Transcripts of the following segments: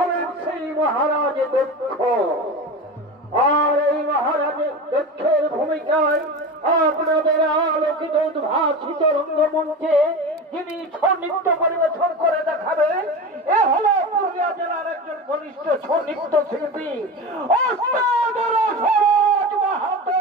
হলেন সেই মহারাজ দক্ষ। আর এই মহারাজের দক্ষের ভূমিকায় আপনাদের আলোকিত উদ্ভাসিত রঙ্গমঞ্চে যিনি ছৌ নৃত্য পরিবেশন করে দেখাবেন, এ হলো পুরুলিয়া জেলার একজন ঘনিষ্ঠ ছৌ নৃত্য শিল্পী ওস্তাদ সরোজ মাহাতো।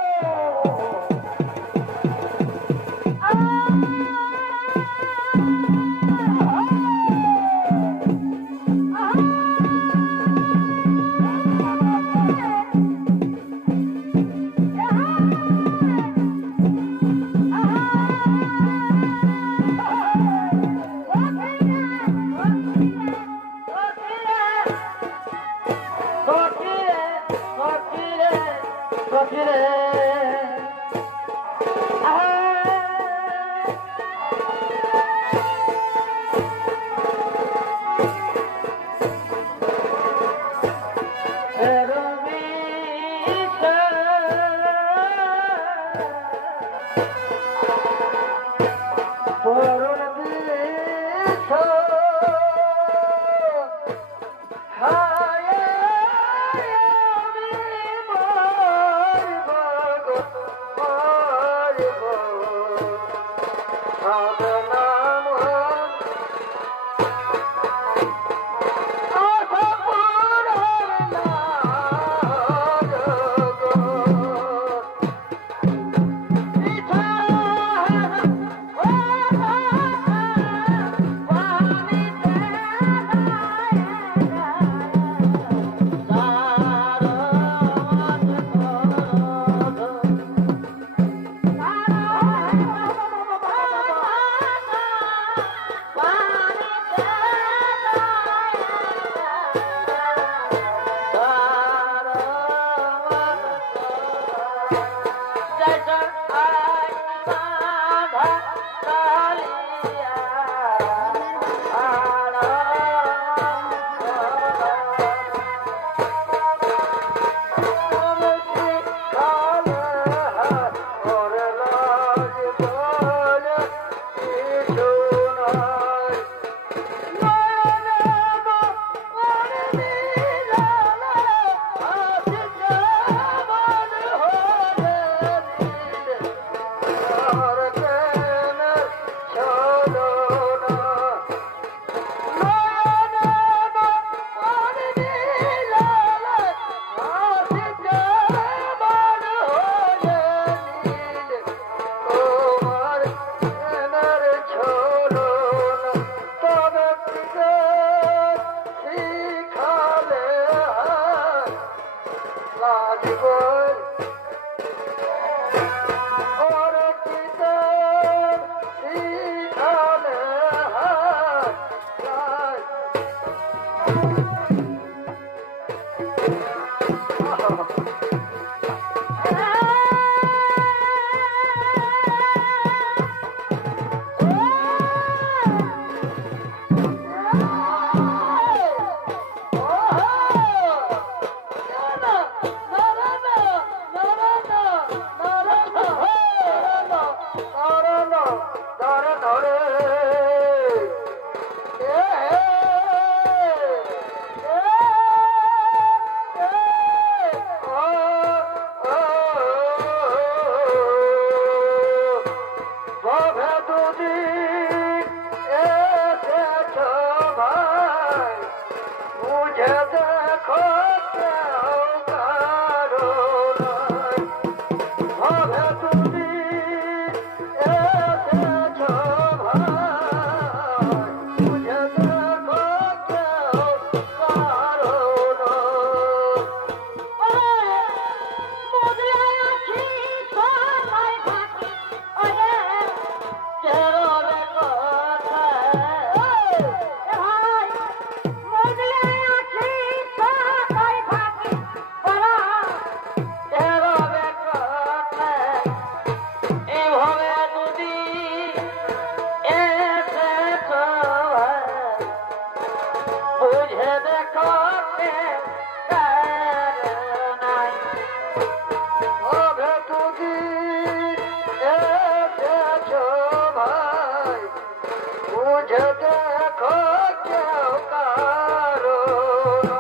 मुझे देखो क्यों करो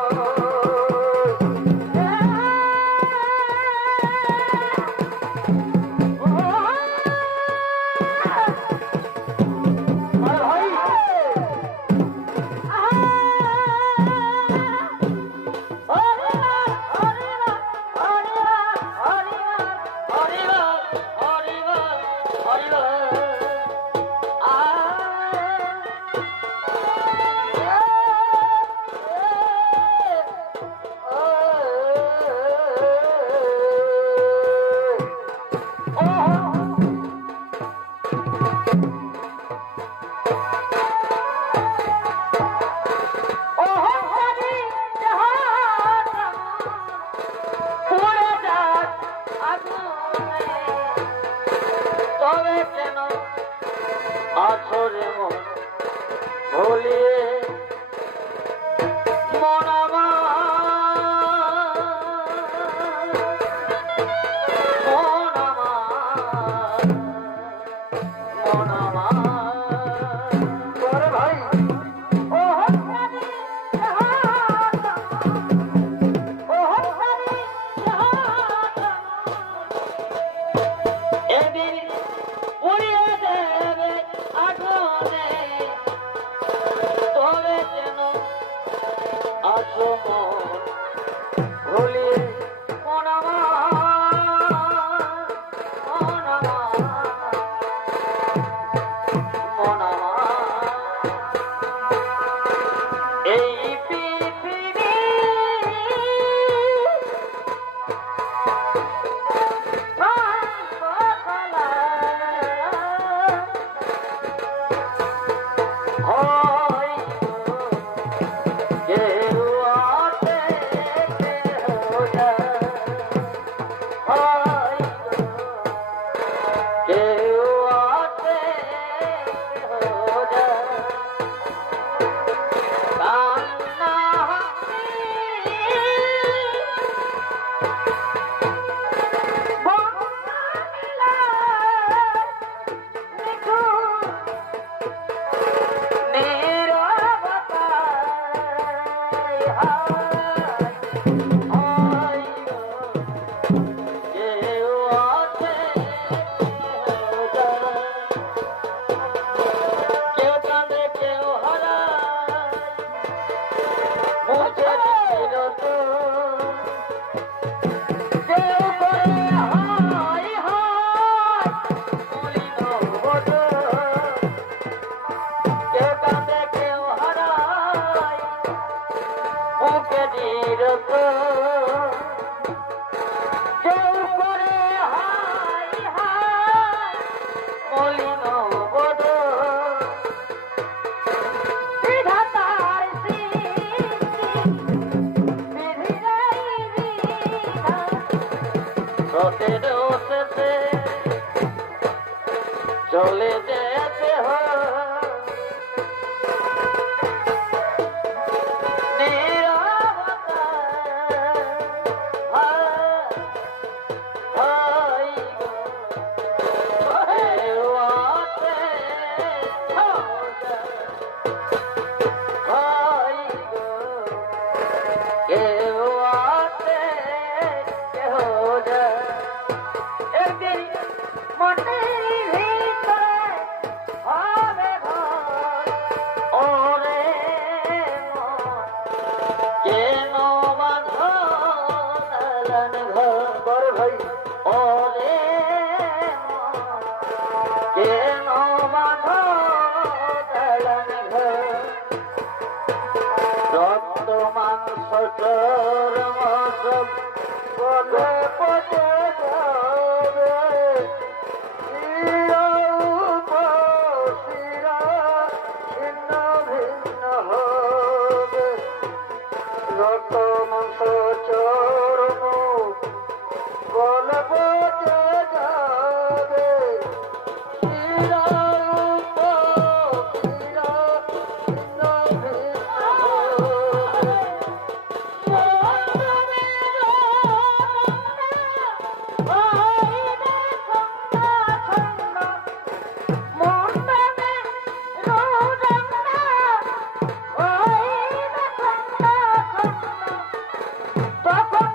মন আমার চলে যেতে তখন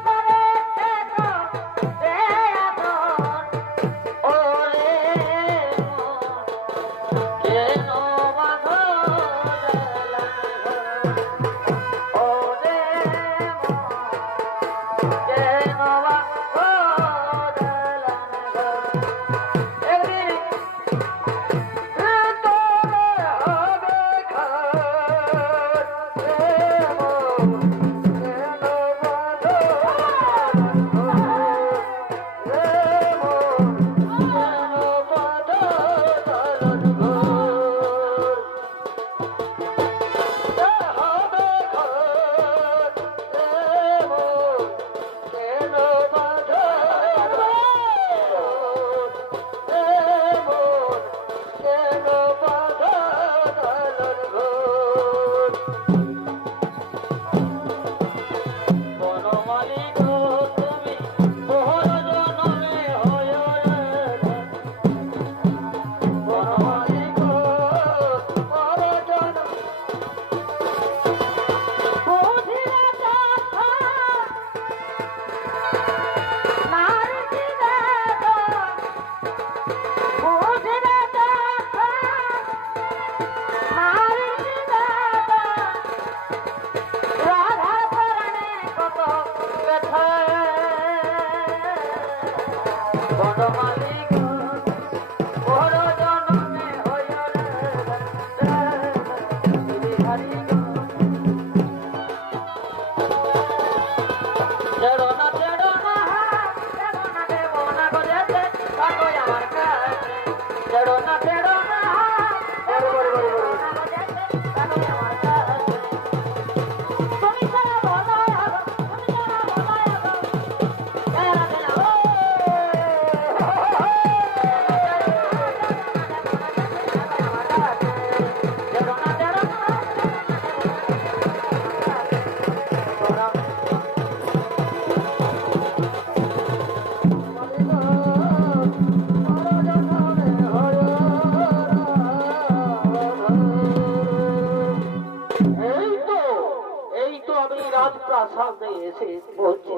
আমি রাজপ্রাসাদে এসে বলছি,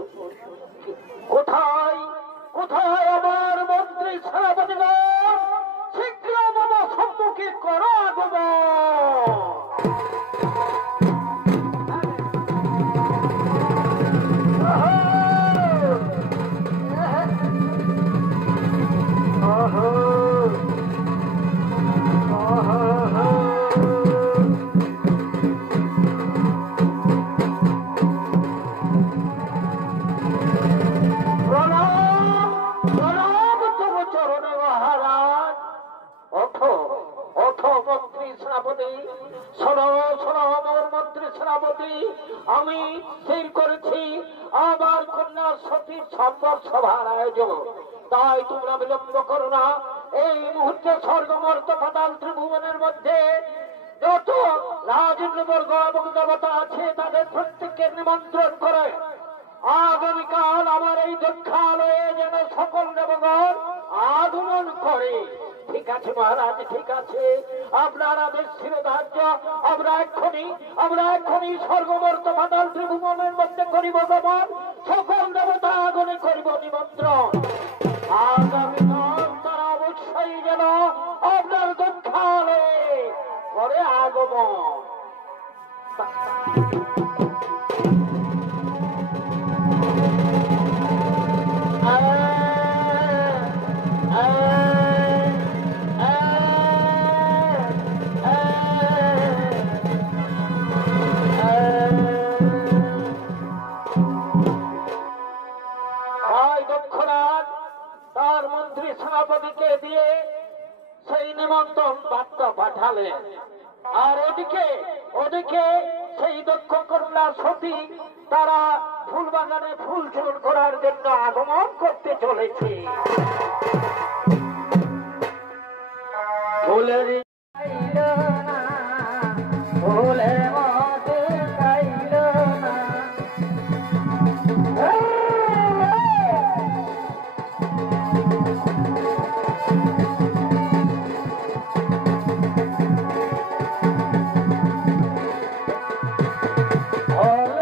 কোথায় কোথায় আমার মন্ত্রী সেনাপতিগণ? শীঘ্র আমার সম্মুখে করো আগমন। আমি স্থির করেছি আমার কন্যা সতীর সম্পদ সভার আয়োজন, তাই তোমরা বিলম্ব করো না। এই মুহূর্তে স্বর্গমর্ত পাতাল ত্রিভুবনের মধ্যে যত রাজেন্দ্রবর্গ এবং দেবতা আছে তাদের প্রত্যেককে নিমন্ত্রণ করে আগামীকাল আমার এই দক্ষালয়ে যেন সকল দেবগণ আগমন করে। ঠিক আছে মহারাজ, ঠিক আছে, আপনার আদেশ ছিল ধার্য। আমরা এক্ষুনি স্বর্গমর্ত পাতাল ত্রিভুবনের মধ্যে করিব গমন, সকল দেবতা আগমনে করিব নিমন্ত্রণ। আগামীকাল তারা অবশ্যই যেন আপনার দক্ষালয়ে করে আগমন। তার মন্ত্রী সেনাপতিকে দিয়ে সেই নিমন্ত্রণ বার্তা পাঠালেন। আর ওদিকে সেই দক্ষ কন্যা সতী তারা ফুল বাগানে ফুল চুর করার জন্য আগমন করতে চলেছে। ফুলের Oh,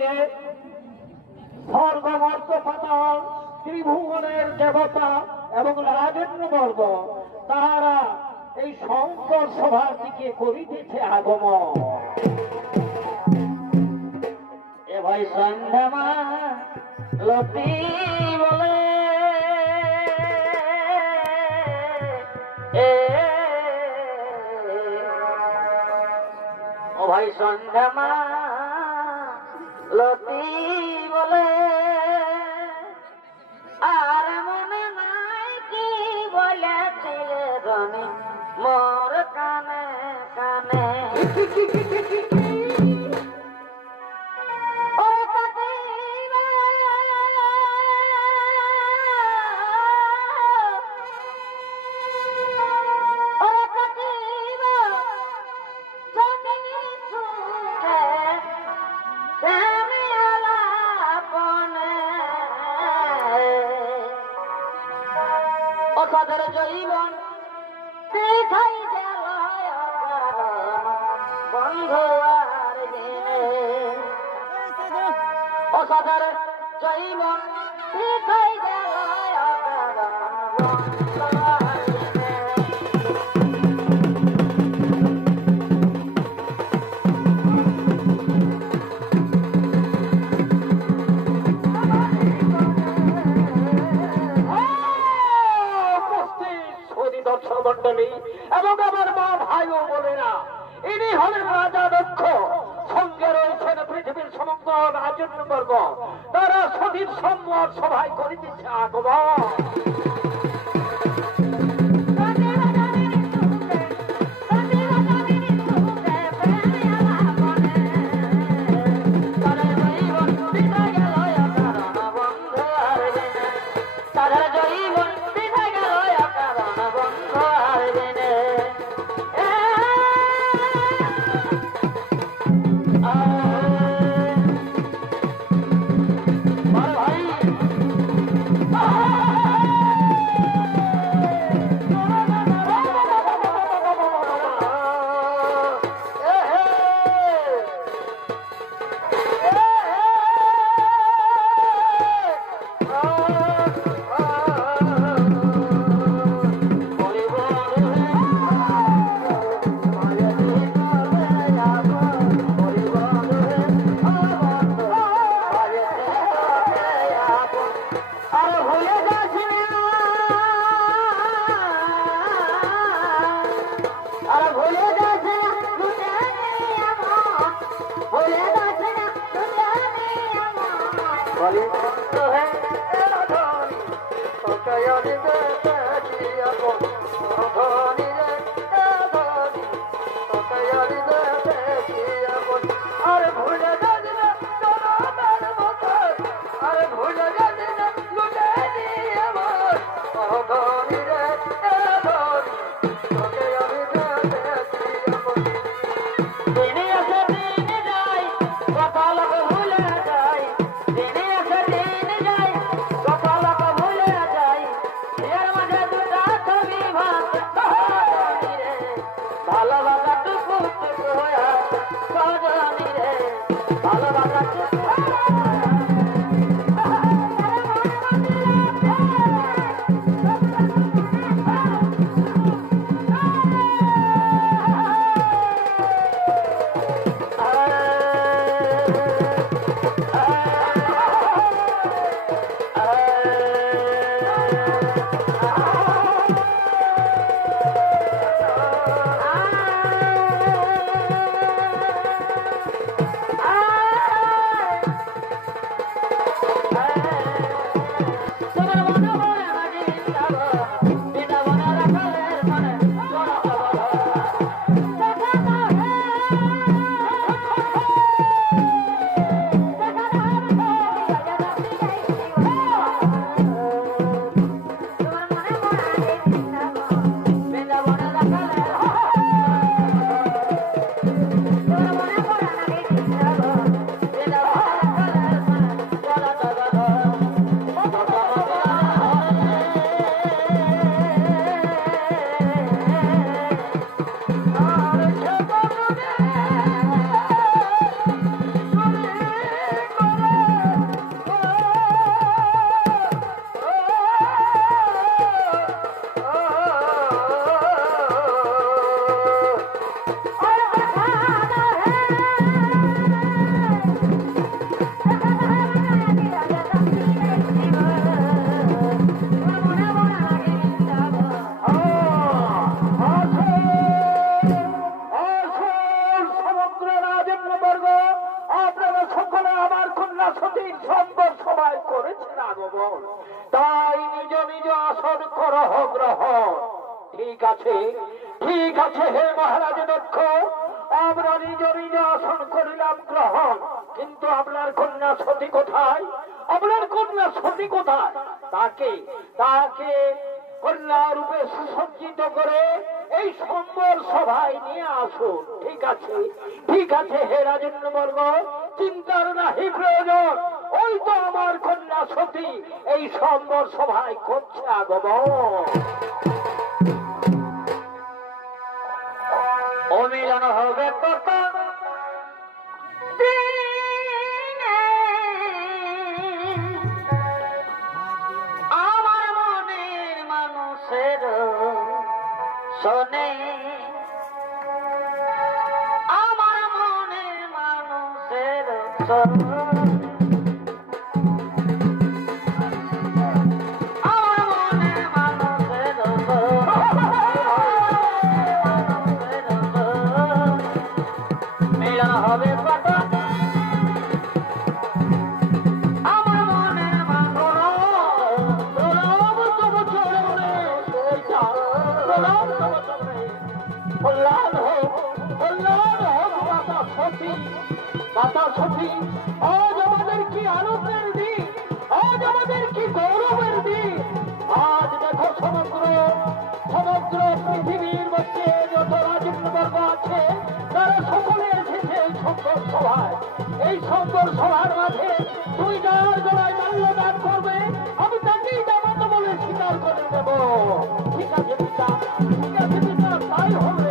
হয়ে স্বর্গমর্ত পাতাল ত্রিভুবনের দেবতা এবং রাজেন্দ্রবর্গ তারা এই শঙ্কর সভার দিকে করিতেছে আগমন। এ ভাই সন্ধ্যামা লতি বলে ও ভাই সন্ধ্যামা লতি বলে আর মনে নাই কি বলেছিলে রনি মোর কানে কানে অসাধার জৈবন দেখাই গেল বন্ধু আর অসাধার জৈবন দেখাই গেল মন্ডলী এবং আমার মা ভাইও বলে না, ইনি হলেন রাজা দক্ষ। সঙ্গে রয়েছেন পৃথিবীর সমস্ত রাজন্যবর্গ, তারা সতীর সম্মত সভায় করিতেছে আগমন। ভুলে যায় সতীর সম্বর সবাই করেছেন আগমন, তাই নিজ নিজ আসন করহ গ্রহণ। ঠিক আছে, ঠিক আছে হে মহারাজ দক্ষ, আমরা নিজ নিজ আসন করিলাম গ্রহণ, কিন্তু আপনার কন্যা সতী কোথায়? আপনার কন্যা সতী কোথায়? তাকে তাকে কন্যা রূপে সুসজ্জিত করে এই সম্বর সভায় নিয়ে আসুন। ঠিক আছে, ঠিক আছে হে রাজেন্দ্র বর্গ, চিন্তার নাহি প্রয়োজন। ওই তো আমার কন্যা সতী এই সম্বর সভায় করছে আগমন। অমিলন হবে কত আমার মনের মানুষের শোনে, আমার মনের মানুষের শোনে, মাতা সতী, আজ আমাদের কি আনন্দের দিন, আজ আমাদের কি গৌরবের দিন। আজ দেখো সমগ্র সমগ্র পৃথিবীর মধ্যে যত রাজেন্দ্রবর্গ আছে তারা সকলে এসেছে এই সম্বর সভায়। এই সম্বর সভার মাঝে তুই যার গলায় মাল্যদান করবে আমি তাকেই জামাতা বলে স্বীকার করে দেব। ঠিক আছে পিতা, ঠিক আছে পিতা, তাই হবে।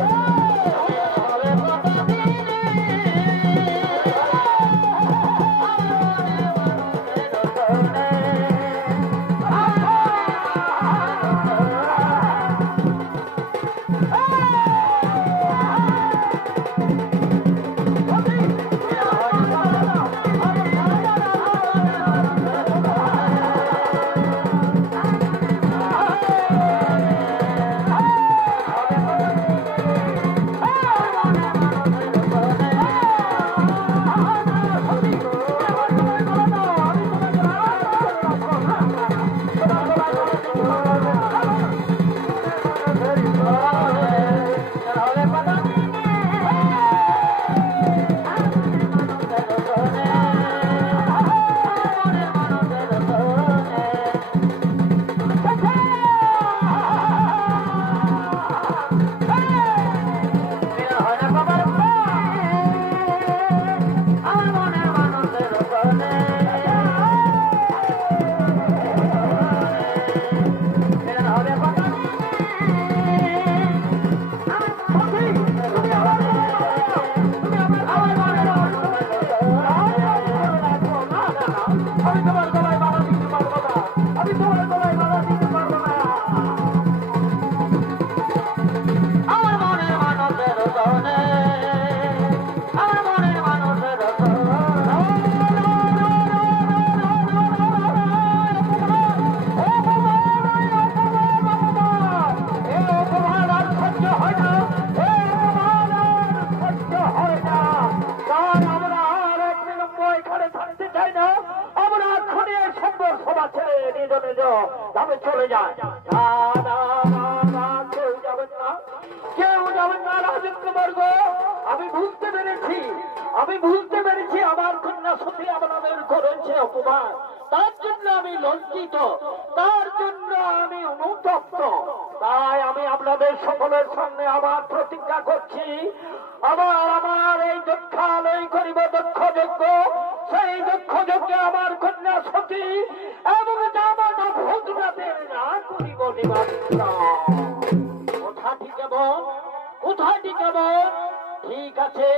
চলে যায়, কেউ যাবেন না রাজেন্দ্রবর্গ। আমি বুঝতে পেরেছি, আমি বুঝতে পেরেছি আমার কন্যা সতী আপনাদের করেছে অপমান, তার জন্য আমি লজ্জিত, তার জন্য আমি অনুতপ্ত। তাই আমি আপনাদের সকলের সামনে আবার প্রতিজ্ঞা করছি, আমার এই দক্ষালয় করিব দক্ষ যজ্ঞ, সেই দক্ষ যজ্ঞে আমার কন্যা সতী এবং জামাতা ভোজনাদের না করিব নিমন্ত্রণ। কোথাটি কেমন, কোথাটি কেমন? ঠিক আছে,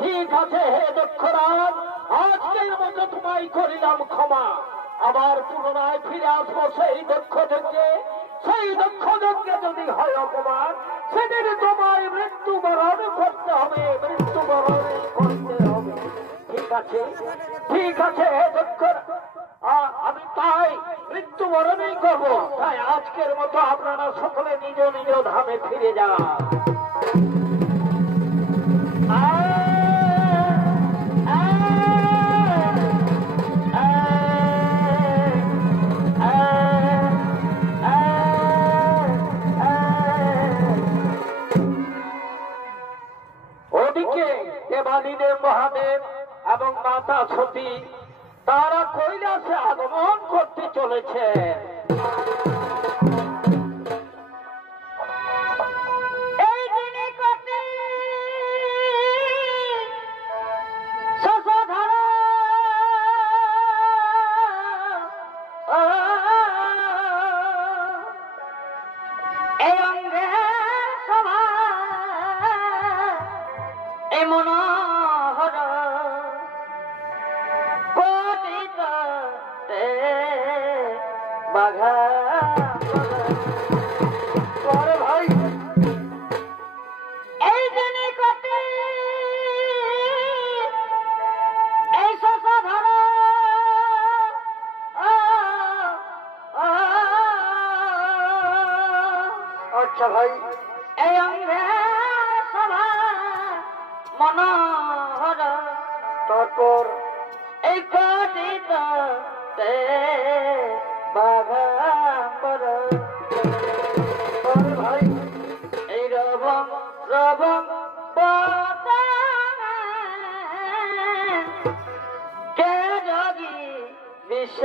ঠিক আছে হে দক্ষরাজ, আজকের মতো তোমায় করিলাম ক্ষমা। আবার পুনরায় ফিরে আসবো সেই দক্ষ যজ্ঞে, সেই দক্ষ যজ্ঞে যদি হয় অপমান সেদিন তোমায় মৃত্যুবরণ করতে হবে, মৃত্যুবরণ করতে হবে। ঠিক আছে, ঠিক আছে হে দক্ষ, আমি তাই মৃত্যুবরণই করবো। তাই আজকের মতো আপনারা সকলে নিজ নিজ ধামে ফিরে যান। ওদিকে দেবাদিদেব মহাদেব এবং মাতা সতী তারা কৈলাসে আগমন করতে চলেছে। আচ্ছা ভাই, এই অঙ্গে সভা মনোহর, তারপর এই কটিত বাঘাম্বর ভাই এই রবম রবম কে যোগী বিশ্ব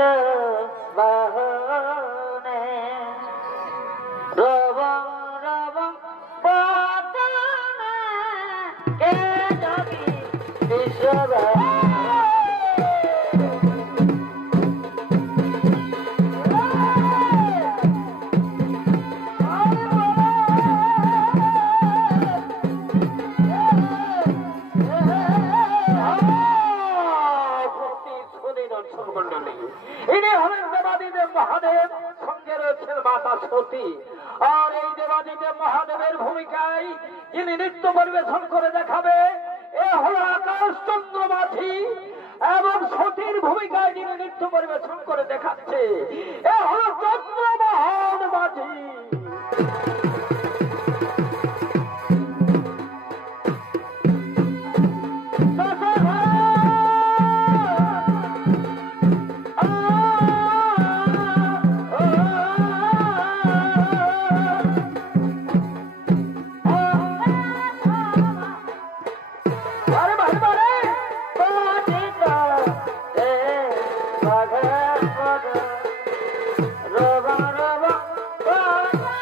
বাহনে রবম রবম কে যোগী বিশ্ব ইনি হলেন দেবাদিদেব মহাদেব, সঙ্গে রয়েছেন মাতা সতী। আর এই দেবাদিদেব মহাদেবের ভূমিকায় যিনি নৃত্য পরিবেশন করে দেখাবে এ হল আকাশ চন্দ্র মাঝি, এবং সতীর ভূমিকায় যিনি নৃত্য পরিবেশন করে দেখাচ্ছে এ হল চন্দ্রমোহন মাঝি। Rava, rava, rava.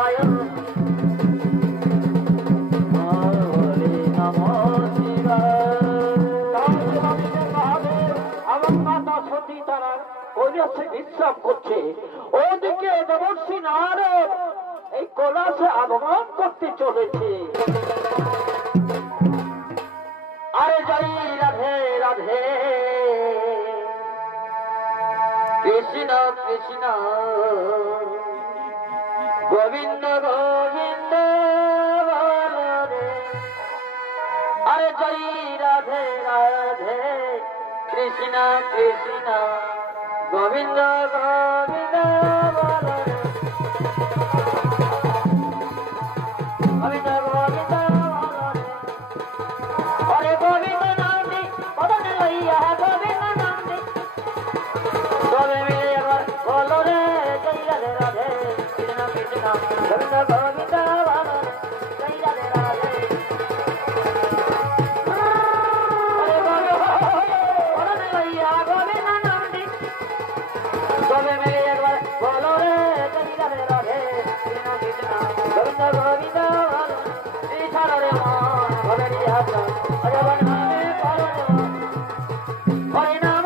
নারায়ণ হরে নম আমার মাতা সতী তারা কৈলাসে বিশ্রাম করছে। ওদিকে দেবর্ষী নারদ এই কৈলাসে আগমন করতে চলেছে। আরে যাই রাধে রাধে কৃষ্ণ কৃষ্ণ গোবিন্দ গোবিন্দ আরে যাই রাধে রাধে কৃষ্ণ কৃষ্ণ গোবিন্দ গোবিন্দ গোবিন্দ গোবিন্দ হরে গোবিন্দ নাম দি পদন লইয়া গোবিন্দ নাম দি সবে মিলে একবার বলো রে জয় রাধে রাধে কৃষ্ণ কৃষ্ণ গোবিন্দ গোবিন্দ জয় রাধে রাধে পদন লইয়া গোবিন্দ নাম দি সবে মিলে একবার বলো রে জয় রাধে রাধে কৃষ্ণ কৃষ্ণ গোবিন্দ গোবিন্দ শ্রী রে মন হরে বন হরে নাম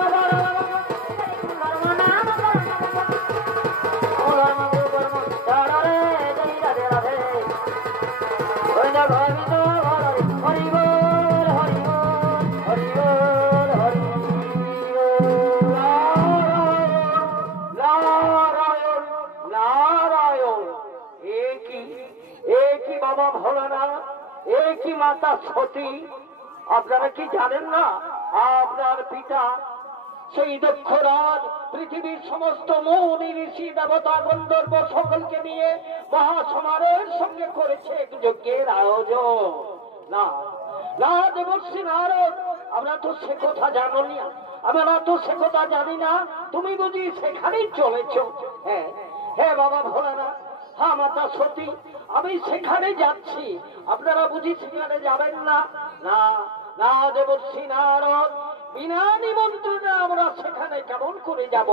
ধর্ম নাম ধর্ম গুরু কর্ম রে জয় রাধে রাধে গোবিন্দ গোবিন্দ হরি বল হরি বল হরি বল হরি নারায়ণ নারায়ণ একই বাবা ভোলানাথ একই মাতা সতী। আপনারা কি জানেন না আপনার পিতা সেই দক্ষরাজ পৃথিবীর সমস্ত মুনি ঋষি দেবতা গন্ধর্ব সকলকে নিয়ে মহাসমারোহের সঙ্গে করেছে এক যজ্ঞের আয়োজন। না না দেবর্ষী নারদ আমরা তো সে কথা জানো না, আমরা তো সে কথা জানি না। তুমি বুঝি সেখানেই চলেছ? হ্যাঁ হ্যাঁ বাবা ভোলানাথ, হ্যাঁ মাতা সতী, আমি সেখানে যাচ্ছি। আপনারা বুঝি সেখানে যাবেন না? না না দেবর্ষী নারদ, বিনা নিমন্ত্রণে আমরা সেখানে কেমন করে যাব?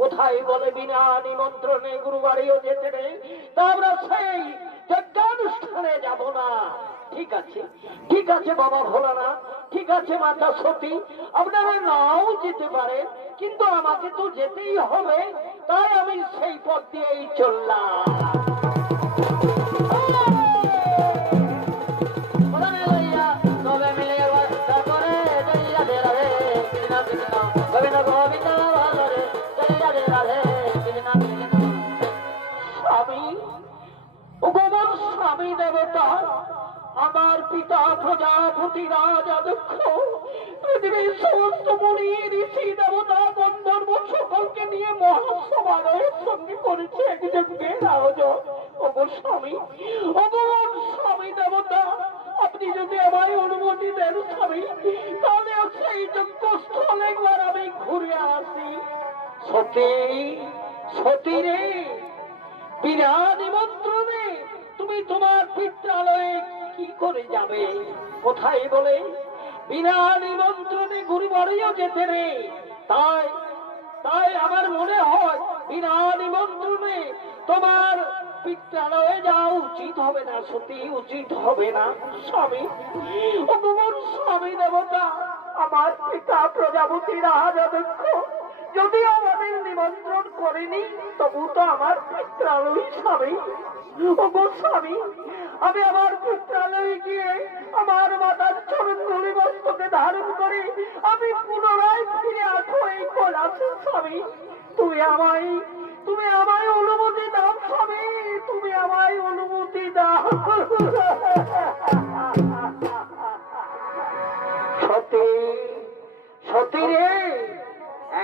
কোথায় বলে বিনা নিমন্ত্রণে গুরুবাড়িও যেতে নেই, তা আমরা সেই যজ্ঞানুষ্ঠানে যাব না। ঠিক আছে ঠিক আছে বাবা ভোলানাথ, ঠিক আছে মাতা সতী, আপনারা নাও যেতে পারেন, কিন্তু আমাকে তো যেতেই হবে। তাই আমি সেই পথ দিয়েই চললাম। স্বামী দেবতা আমার পিতা প্রজাপতি রাজা দক্ষ পৃথিবীর সমস্ত মুনি ঋষি দেবতা গন্ধর্ব সকলকে নিয়ে মহাসমারোহের সঙ্গে করেছে এক যজ্ঞের আয়োজন। স্বামী স্বামী দেবতা, আপনি যদি আমায় অনুমতি দেন স্বামী, তাহলে সেই যজ্ঞস্থল একবার আমি ঘুরে আসি। সতী সতী রে, বিনা নিমন্ত্রণে তুমি তোমার পিত্রালয়ে কি করে যাবে? কোথায় বলে বিনা নিমন্ত্রণে গুরুবাড়িও যেতে নেই। তাই তাই আমার মনে হয় বিনা নিমন্ত্রণে তোমার পিত্রালয়ে যাওয়া উচিত হবে না সতী, উচিত হবে না। স্বামী স্বামী দেবতা, আমার পিতা প্রজাপতি রাজা দক্ষ যদিও আমাদের নিমন্ত্রণ করেনি, তবু তো আমার পিত্রালয় স্বামী। স্বামী, আমি আমার পিত্রালয়ে গিয়ে আমার মাতার চরণ ধরে বস্ত্রকে ধারণ করে আমি পুনরায় ফিরে আসবো এই কৈলাসে। স্বামী, তুমি আমায় অনুমতি দাও স্বামী, তুমি আমায় অনুমতি দাও। সতী সতী রে,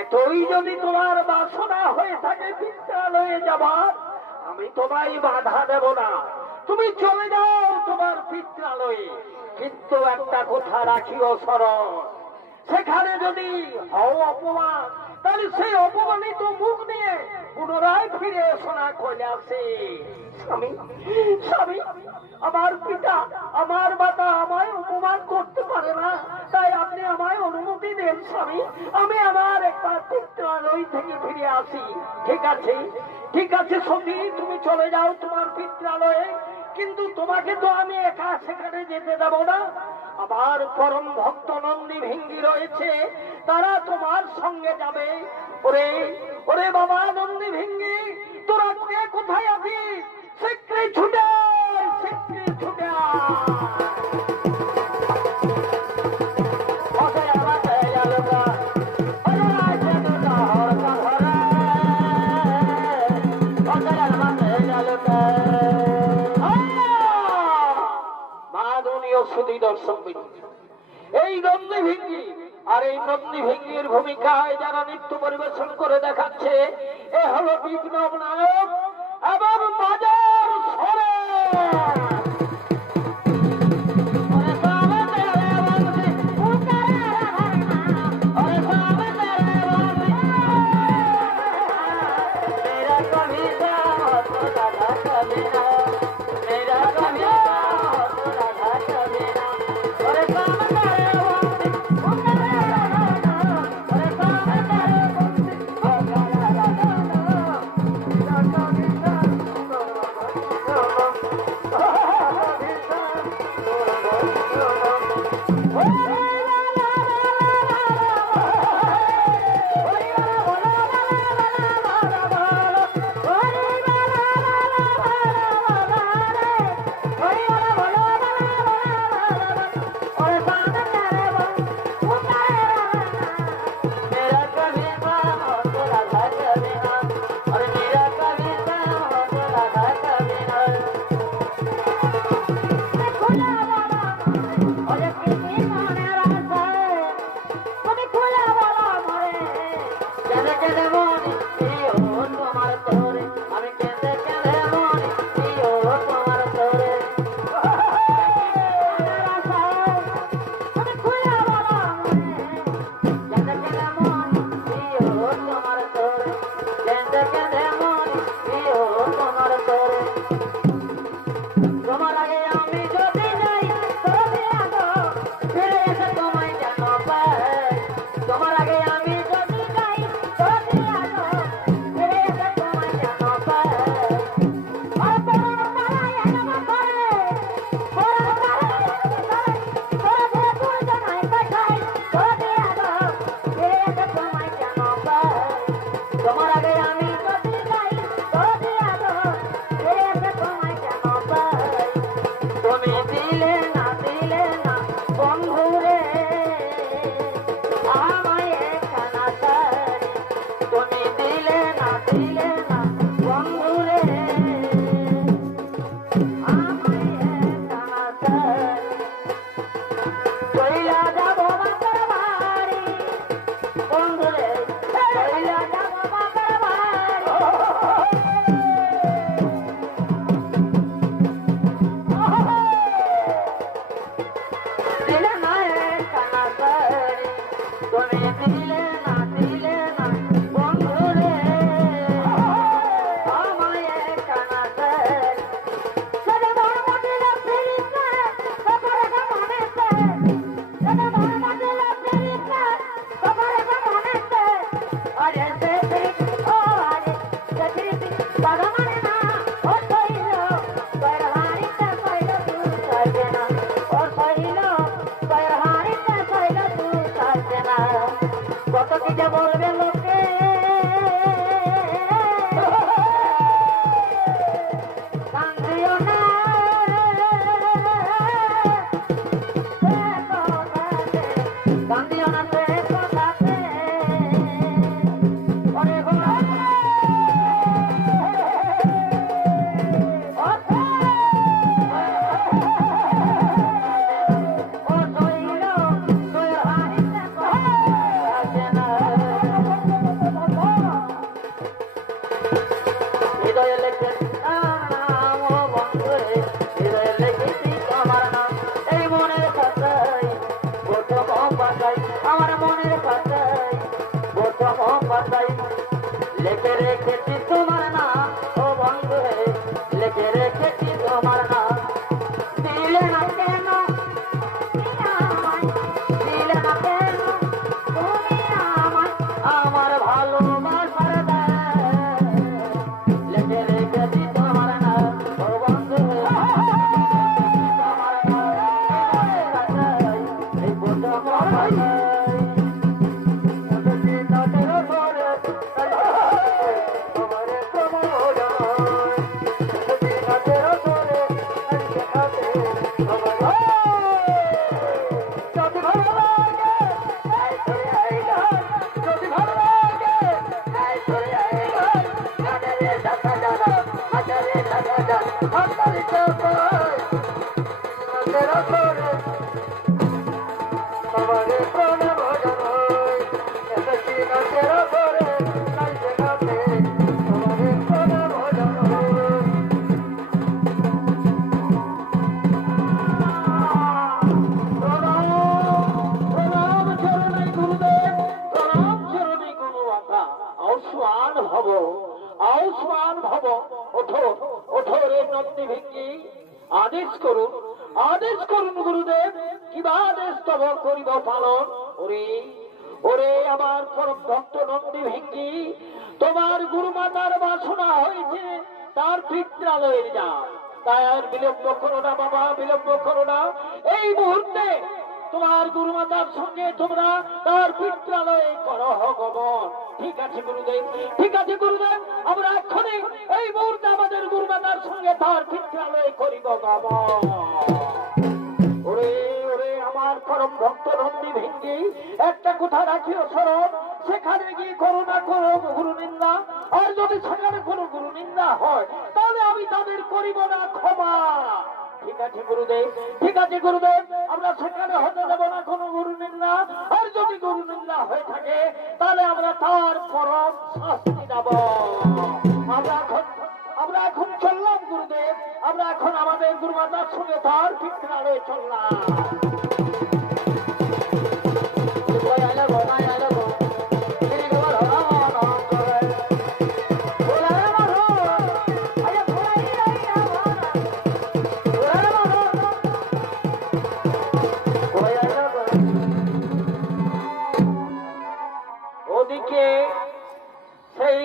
এতই যদি তোমার বাসনা হয়ে থাকে পিত্রালয়ে যাবার, আমি তোমায় বাধা দেব না। তুমি চলে যাও তোমার পিত্রালয়ে, কিন্তু একটা কথা রাখিও স্মরণ, সেখানে যদি হও অপমান, তাহলে সেই অপমানিত মুখ নিয়ে পুনরায় ফিরে এসো না কৈলাসে। স্বামী স্বামী, আমার পিতা আমার মাতা আমায় অপমান করতে পারে না, তাই আপনি আমায় অনুমতি দেন স্বামী, আমি আমার একবার পিত্রালয় থেকে ফিরে আসি। ঠিক আছে, ঠিক আছে সখী, তুমি চলে যাও তোমার পিত্রালয়ে, কিন্তু তোমাকে তো আমি একা সেখানে যেতে দেব না। আমার পরম ভক্ত নন্দী ভিঙ্গি রয়েছে, তারা তোমার সঙ্গে যাবে। ওরে ওরে বাবা নন্দী ভিঙ্গি, তোরা কে কোথায় আছিস? শীঘ্রই ছুটে আয়, শীঘ্রই ছুটে এই নন্দী ভিঙ্গি আর এই নন্দী ভিঙ্গির ভূমিকায় যারা নৃত্য পরিবেশন করে দেখাচ্ছে, এ হলো বিপ্লব নায়ক এবং বাজার সরে। হাতারিতে পায় তেরা করে সবারে প্রাণে ভজন হয় এসেছি না তেরা করে নাইতে গাতে সবারে প্রাণে ভজন হয় প্রণাম চরণে গুরুদেব, প্রণাম চরণে গুরুমাতা। আয়ুষ্মান ভব, আয়ুষ্মান ভব। ওঠো ওঠো রে নন্দী ভিঙ্গি, আদেশ করুন, আদেশ করুন গুরুদেব। কিবা আদেশ তব করিব পালন। ওরে ওরে আমার পরম ভক্ত নন্দী ভিঙ্গি, তোমার গুরুমাতার বাসনা হয়েছে তার পিত্রালয়ের যা, তাই আর বিলম্ব করো না বাবা, বিলম্ব করো না। এই মুহূর্তে তোমার গুরুমাতার সঙ্গে তোমরা তার পিত্রালয়ে করো গমন। ঠিক আছে গুরুদেব, ঠিক আছে গুরুদেব, আমরা এক্ষুনি এই মুহূর্তে আমাদের গুরুমাতার সঙ্গে তার পিত্রালয়ে করিব গমন। ওরে ওরে আমার পরম ভক্ত নন্দী ভিঙ্গি, একটা কথা রাখিও স্মরণ, সেখানে গিয়ে করো না করো গুরু নিন্দা। আর যদি সেখানে কোনো গুরু নিন্দা হয় তাহলে আমি তাদের করিব না ক্ষমা। ঠিক আছে গুরুদেব, ঠিক আছে গুরুদেব, আমরা সেখানে হতে দেব না কোনো গুরু নিন্দা। আর যদি গুরু নিন্দা হয়ে থাকে তাহলে আমরা তার পরম শাস্তি দেব। আমরা এখন চললাম গুরুদেব, আমরা এখন আমাদের গুরুমাতার সঙ্গে তার পিত্রালয়ে চললাম। ওদিকে সেই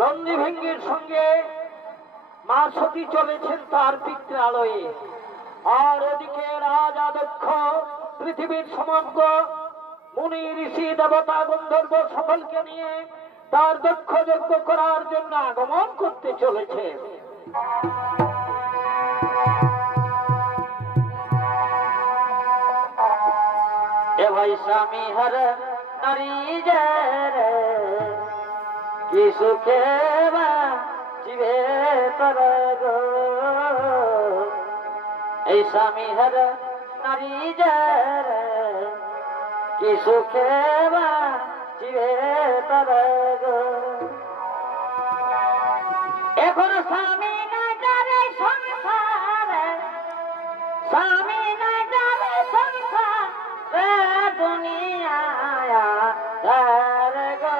নন্দী ভিঙ্গির সঙ্গে মা সতী চলেছেন তার পিত্রালয়ে। আর ওদিকে রাজা দক্ষ পৃথিবীর সমগ্র মুনি ঋষি দেবতা গন্ধর্ব সকলকে নিয়ে তার দক্ষ যজ্ঞ করার জন্য আগমন করতে চলেছে। এ ভাই স্বামী হর নারী জয় কি সুখে জীবে তর গো, এই স্বামী হর নারী জয় কি সুখে জীবে তর গো। এখন স্বামী না যাবে সংসারে, স্বামী না যাবে সংসারে দুনিয়ায় গো,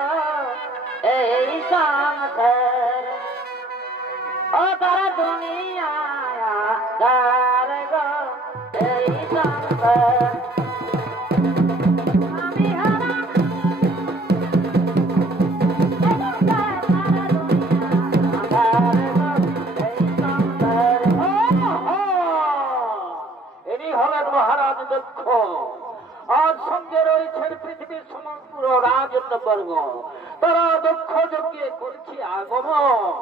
এই সংসার ও তারা দুনিয়ায় গো, এই সংসার মহারাজ দক্ষ। আর সঙ্গে রয়েছেন পৃথিবীর সমগ্র রাজন্যবর্গ, তারা দক্ষ যজ্ঞে করছে আগমন।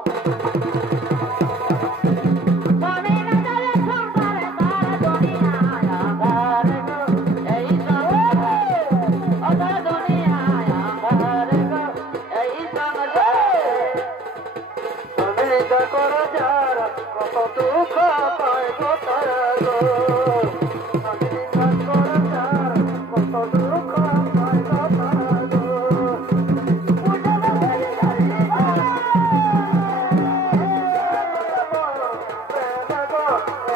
কত দুঃখ পায় গো তারা গো, কত দুঃখ পায় গো তারা গো।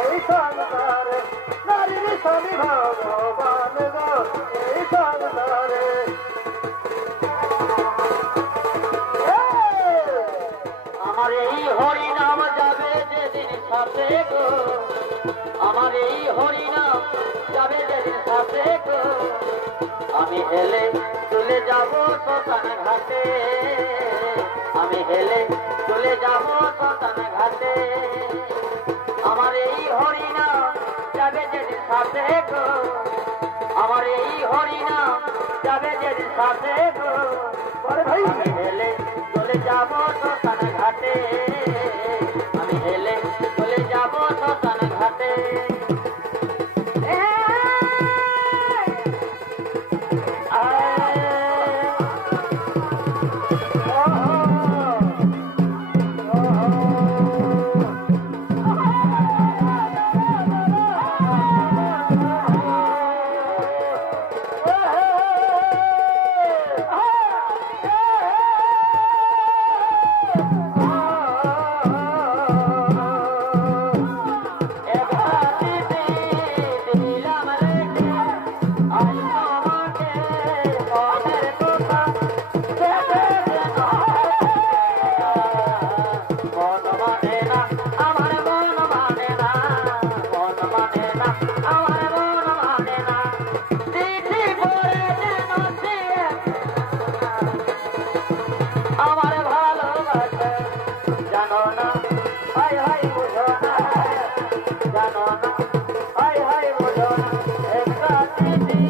এই সংসারে নারীর স্বামী ভগবান গো, এই সংসারে আমার এই হরিনাম যাবে যেদিন সাথে গো, আমার এই হরিনাম যাবে যেদিন সাথে গো, আমি হেলে চলে যাব শ্মশান ঘাটে, আমি হেলে চলে যাব শ্মশান ঘাটে। আমার এই হরিনাম যাবে যেদিন সাথে গো, আমার এই হরিনাম যাবে যেদিন সাথে গো, আমি হেলে চলে যাব শ্মশান ঘাটে, আমি হেলে চলে যাব শ্মশান ঘাটে। বোঝো না জানো না হাই হাই বোঝো না একটা চিঠি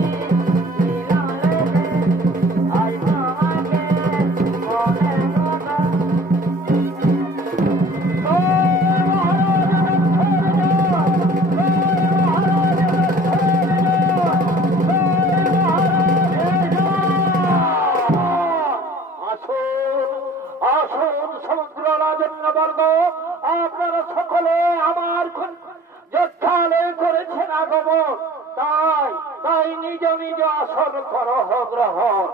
দিলাম লেখে আই তোমাকে মনের কথা বর্গ আপনারা সকলে আমার যজ্ঞালয় করেছেন আগমন তাই তাই নিজ নিজ আসন করহ গ্রহণ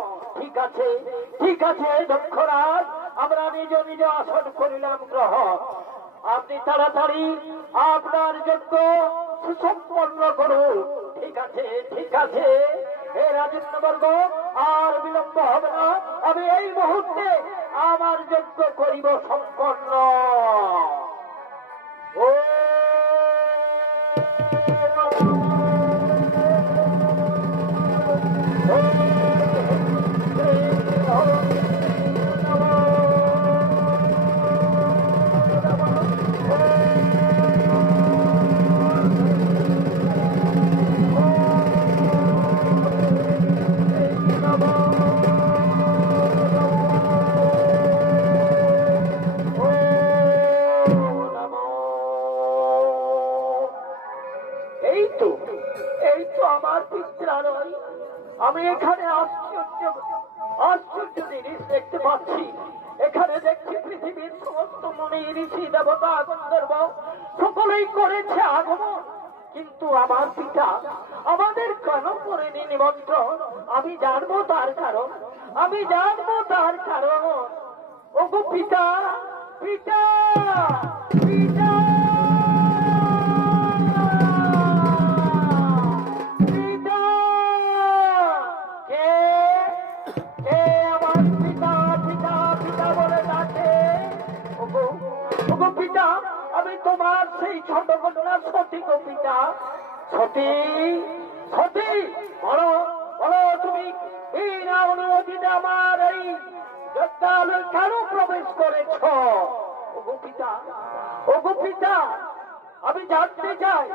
ঠিক আছে দক্ষরাজ আমরা নিজ নিজ আসন করিলাম গ্রহণ আপনি তাড়াতাড়ি আপনার যজ্ঞ সুসম্পন্ন করুন ঠিক আছে হে রাজেন্দ্রবর্গ আর বিলম্ব হবে না আমি এই মুহূর্তে আমার যজ্ঞ করিব সম্পন্ন ও আমি এখানে আশ্চর্য জিনিস দেখতে পাচ্ছি এখানে দেখছি পৃথিবীর সমস্ত মুনি ঋষি দেবতা গন্ধর্ব সকলেই করেছে আগমন কিন্তু আমার পিতা আমাদের কেন করেনি নিমন্ত্রণ আমি জানবো তার কারণ ওগো পিতা পিতা পিতা আমি তোমার সেই ছোট কন্যা সতী গো পিতা সতী সতী বলো বলো তুমি এই না অনুমতিতে আমার এই যজ্ঞালয় কেন প্রবেশ করেছ ওগো পিতা আমি জানতে চাই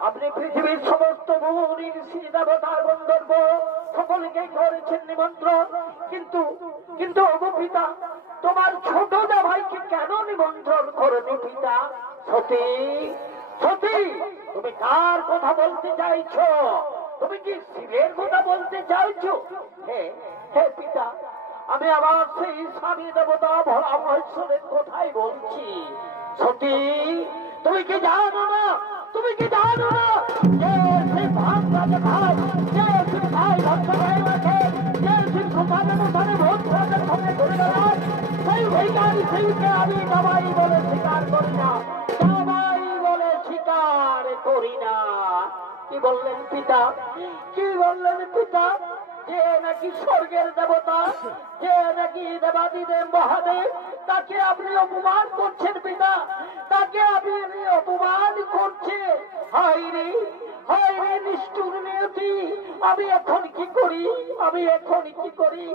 আপনি পৃথিবীর সমস্ত মুনি ঋষি দেবতার গন্ধর্ব সকলকে করেছেন নিমন্ত্রণ কিন্তু ওগো পিতা তোমার ছোট ভাইকে কেন নিমন্ত্রণ করেনি পিতা সতী সতী তুমি কার কথা বলতে চাইছো তুমি কি শিবের কথা বলতে চাইছো হে পিতা আমি আমার সেই স্বামী দেবতা ভোলা মহেশ্বরের কথাই বলছি সতী তুমি কি জানো না যে সেই ভাগ ভাই যে সেই ভাই ভক্ত ভাই আছে যে সেই সমাধানে ভোট সঙ্গে করে দাঁড়ায় সেই ভৈকারী সেইকে আমি জামাই বলে স্বীকার করি না কি বললেন পিতা যে নাকি স্বর্গের দেবতা যে নাকি দেবাদিদেব মহাদেব তাকে আপনি অপমান করছেন পিতা তাকে আপনি অপমান করছে হায় রে নিষ্ঠুর নিয়তি আমি এখন কি করি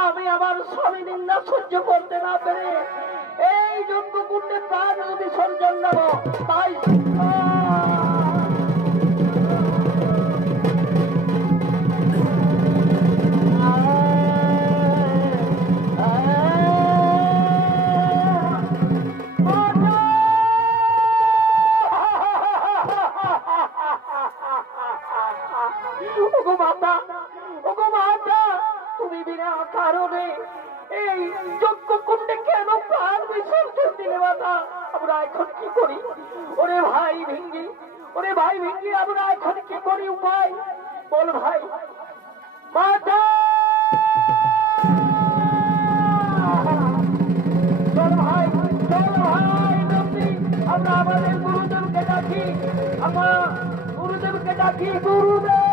আমি আমার স্বামী নিন্দা সহ্য করতে না পেরে এই যজ্ঞ কুণ্ডে প্রাণ বিসর্জন দেব তাই তুমি বিনা কারণে এই যজ্ঞ কুণ্ডে কেন প্রাণ বিসর্জন দিলে মাতা আমরা এখন কি করি ওরে ভাই ভিঙ্গি আমরা এখন কি করি উপায় বল ভাই মাতা চল ভাই আমরা আমাদের গুরুদেবকে ডাকি গুরুদেব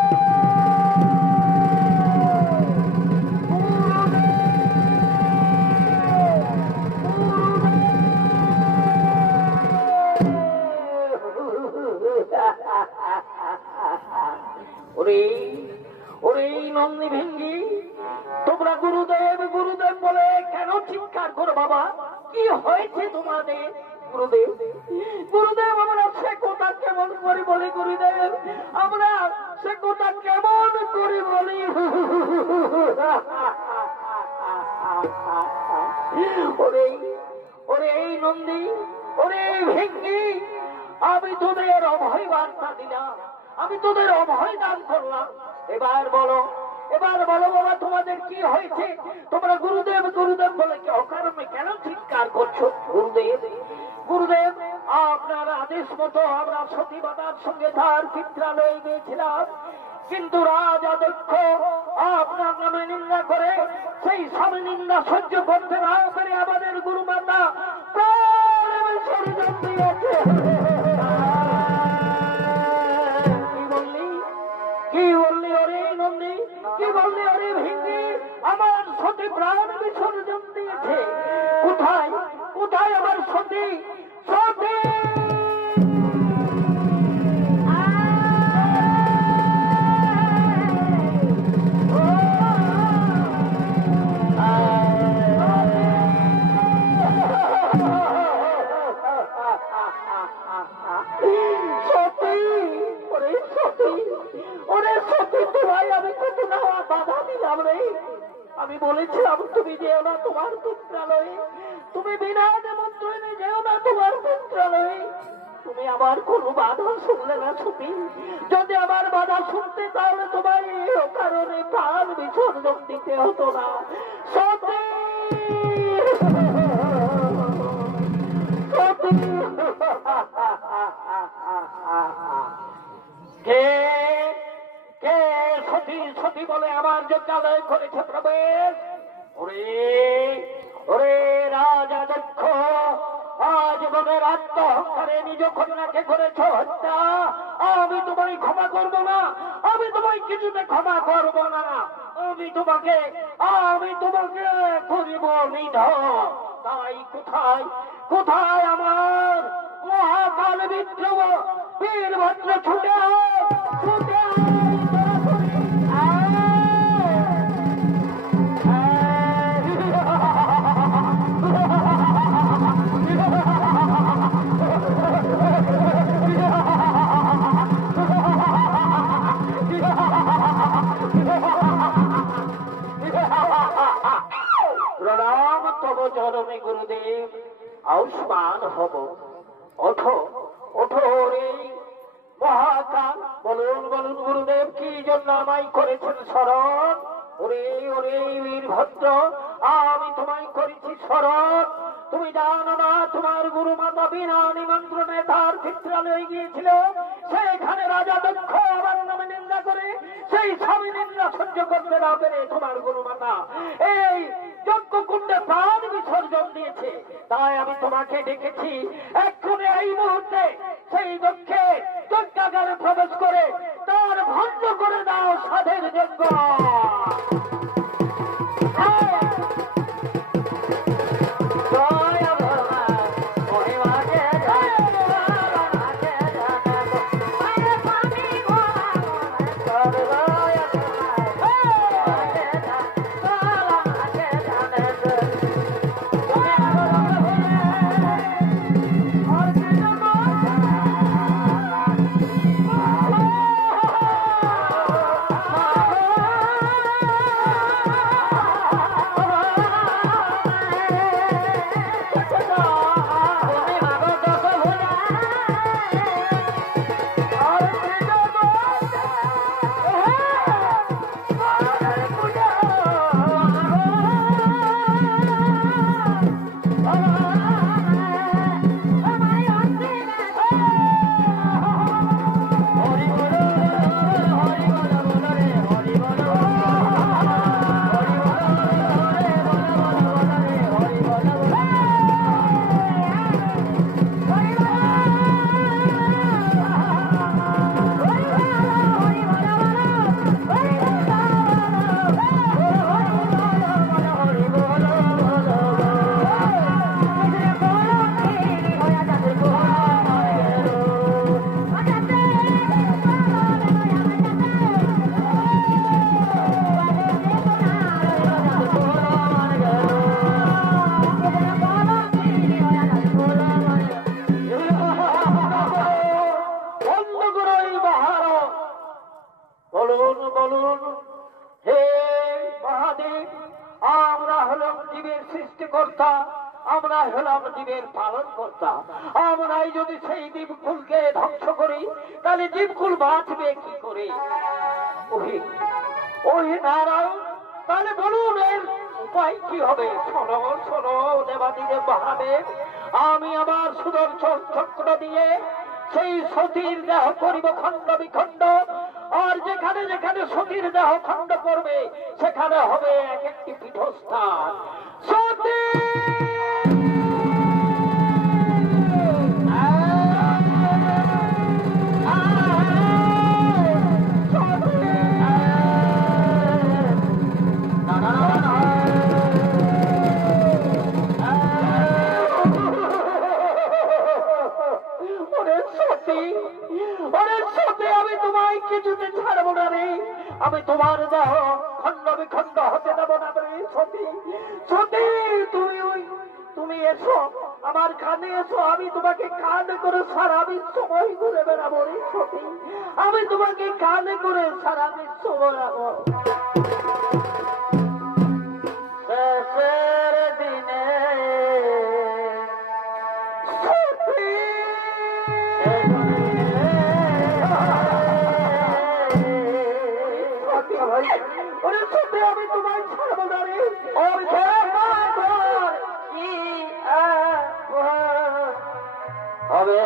ওরে নন্দী ভেঙ্গি তোমরা গুরুদেব বলে কেন চিৎকার করো বাবা কি হয়েছে তোমাদের গুরুদেব গুরুদেব আমরা সে কথা কেমন করি বলি গুরুদেব, আমরা সে কথা কেমন করি বলি। ওরে ওরে এই নন্দী, ওরে এই ভেঙ্গি, আমি তোদের অভয় বার্তা দিলাম, আমি তোদের অভয় দান করলাম। এবার বলো বাবা তোমাদের কি হয়েছে? তোমরা গুরুদেব গুরুদেব বলে কি অকারণে কেন চিৎকার করছো? গুরুদেব আপনার আদেশ মতো আমরা সতীমাতার সঙ্গে তার পিত্রালয়ে গিয়েছিলাম, কিন্তু রাজা দক্ষ আপনার নামে নিন্দা করে সেই স্বামী নিন্দা সহ্য করতে না পেরে আমাদের গুরুমাতা প্রাণ বিসর্জন দিয়েছে। কি বললি ওরে নন্দী, কি বললি ওরে ভিঙ্গি? আমার সতী প্রাণ বিসর্জন দিয়েছে। কোথায় কোথায় আমার সতী? সতী আমি বলেছিলাম তুমি যেও না তোমার পিত্রালয়ে, তুমি বিনা নিমন্ত্রণে যেও না তোমার পিত্রালয়ে। তুমি আমার কোনো বাধা শুনলে না সতী। যদি আমার বাধা শুনতে তাহলে তোমার এই কারণে প্রাণ বিসর্জন দিতে হতো না সতী। সতী কে কে সতী সতী বলে আমার যজ্ঞালয় করেছে প্রবেশ? ওরে ওরে রাজা দক্ষ, আজ মনের আত্মহংকারে নিজ কন্যাকে করেছ হত্যা। আমি তোমায় ক্ষমা করব না, আমি তোমায় কিছুতে ক্ষমা করব না। আমি তোমাকে করিব নিধন। তাই কোথায় কোথায় আমার মহাকাল বিদ্রোহ বীরভদ্র ছুটে ছুটে প্রণাম তব চরণে গুরুদেব, আয়ুষ্মান হব। ওঠো ওঠো রে মহাকাল। বলুন বলুন গুরুদেব কি জন্য আমায় করেছেন স্মরণ? ওরে ওরে বীরভদ্র, আমি তোমায় করেছি স্মরণ। তুমি জানো না তোমার গুরু মাতা বিনা নিমন্ত্রণে তার পিত্রালয়ে গিয়েছিল, সেখানে রাজা দক্ষ আমার নামে নিন্দা করে সেই স্বামী নিন্দা সহ্য করতে না পেরে তোমার গুরু মাতা এই যজ্ঞ কুণ্ডে প্রাণ বিসর্জন দিয়েছে। তাই আমি তোমাকে ডেকেছি, এক্ষুনি এই মুহূর্তে সেই দক্ষে যজ্ঞাগারে প্রবেশ করে তার ভঙ্গ করে দাও সাধের যজ্ঞ। সৃষ্টিকর্তা, আমরা হলাম জীবের পালন কর্তা। আমরাই যদি সেই জীবকুলকে ধ্বংস করি তাহলে জীবকুল বাঁচবে কি করে? ওই নারায়ণ, তাহলে বলুন এর উপায় কি হবে? শোনো শোনো দেবাদিদেব মহাদেব, আমি আমার সুদর্শন চক্র দিয়ে সেই সতীর দেহ করিব খণ্ড বিখণ্ড, আর যেখানে যেখানে সতীর দেহ খণ্ড করবে সেখানে হবে এক একটি পীঠস্থান। সতী আমি তোমায় কিছুতে ছাড়বো না রে, আমি তোমার দেহ খণ্ড বিখণ্ড হতে দেবো না রে সতী। সতী তুমি এসো, আমার কানে এসো, আমি তোমাকে কানে করে সারা বিশ্বময় ঘুরে বেড়াবো রে সতী, আমি তোমাকে কানে করে সারা বিশ্ব বেড়াবো। শেষের দিনে ওরে সত্যি আমি তোমায় ছাড়বো না রে। ওর হবে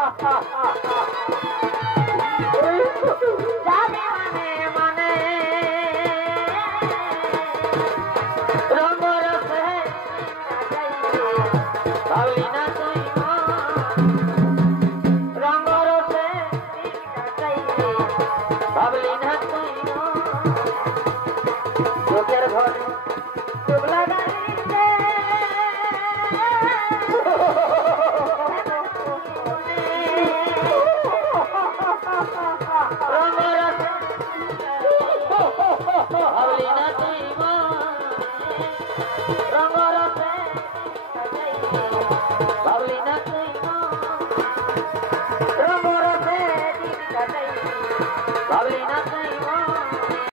ha ha ha